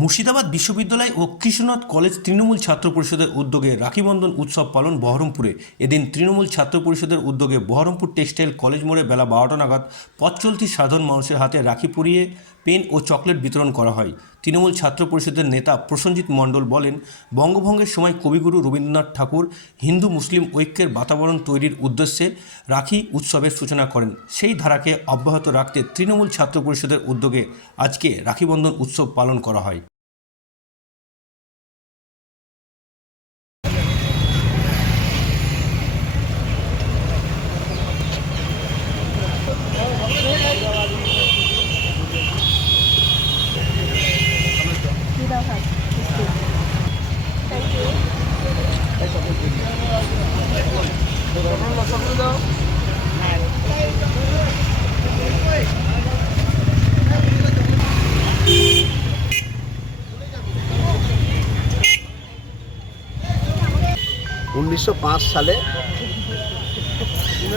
মুর্শিদাবাদ বিশ্ববিদ্যালয় ও কৃষ্ণনাথ কলেজ তৃণমূল ছাত্র পরিষদের উদ্যোগে রাখিবন্ধন উৎসব পালন বহরমপুরে। এদিন তৃণমূল ছাত্র পরিষদের উদ্যোগে বহরমপুর টেক্সটাইল কলেজ মোড়ে বেলা বারোটা নাগাদ পথচলতি সাধারণ মানুষের হাতে রাখি পরিয়ে পেন ও চকলেট বিতরণ করা হয়। তৃণমূল ছাত্র পরিষদের নেতা প্রসনজিৎ মণ্ডল বলেন, বঙ্গভঙ্গের সময় কবিগুরু রবীন্দ্রনাথ ঠাকুর হিন্দু মুসলিম ঐক্যের বাতাবরণ তৈরির উদ্দেশ্যে রাখি উৎসবের সূচনা করেন। সেই ধারাকে অব্যাহত রাখতে তৃণমূল ছাত্র পরিষদের উদ্যোগে আজকে রাখিবন্ধন উৎসব পালন করা হয়। উনিশশো পাঁচ সালে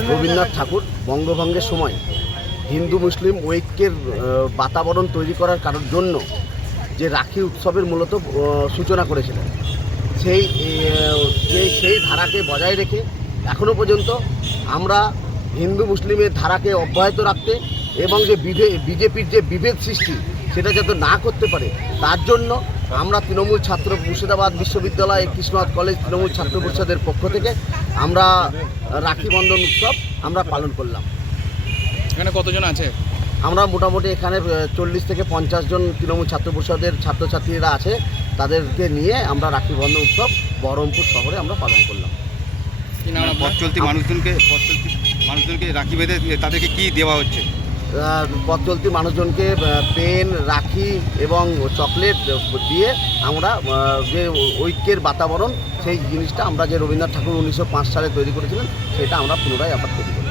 রবীন্দ্রনাথ ঠাকুর বঙ্গভঙ্গের সময় হিন্দু মুসলিম ঐক্যের বাতাবরণ তৈরি করার কারোর জন্য যে রাখি উৎসবের মূলত সূচনা করেছিলেন। সেই সেই ধারাকে বজায় রেখে এখনও পর্যন্ত আমরা হিন্দু মুসলিমের ধারাকে অব্যাহত রাখতে এবং যে বিভে বিজেপির যে বিভেদ সৃষ্টি সেটা যাতে না করতে পারে তার জন্য আমরা তৃণমূল ছাত্র মুর্শিদাবাদ বিশ্ববিদ্যালয় কৃষ্ণনাথ কলেজ তৃণমূল ছাত্র পরিষদের পক্ষ থেকে আমরা রাখি বন্ধন উৎসব আমরা পালন করলাম। এখানে কতজন আছে? আমরা মোটামুটি এখানে চল্লিশ থেকে পঞ্চাশ জন তৃণমূল ছাত্র পরিষদের ছাত্রছাত্রীরা আছে তাদেরকে নিয়ে আমরা রাখি বন্ধন উৎসব বহরমপুর শহরে আমরা পালন করলাম। পথ চলতি মানুষজনকে পথ চলতি মানুষজনকে রাখি বেঁধে তাদেরকে কি দেওয়া হচ্ছে? পথ চলতি মানুষজনকে পেন রাখি এবং চকলেট দিয়ে আমরা যে ঐক্যের বাতাবরণ সেই জিনিসটা আমরা যে রবীন্দ্রনাথ ঠাকুর উনিশশো পাঁচ সালে তৈরি করেছিলেন সেটা আমরা পুনরায় আবার তৈরি করি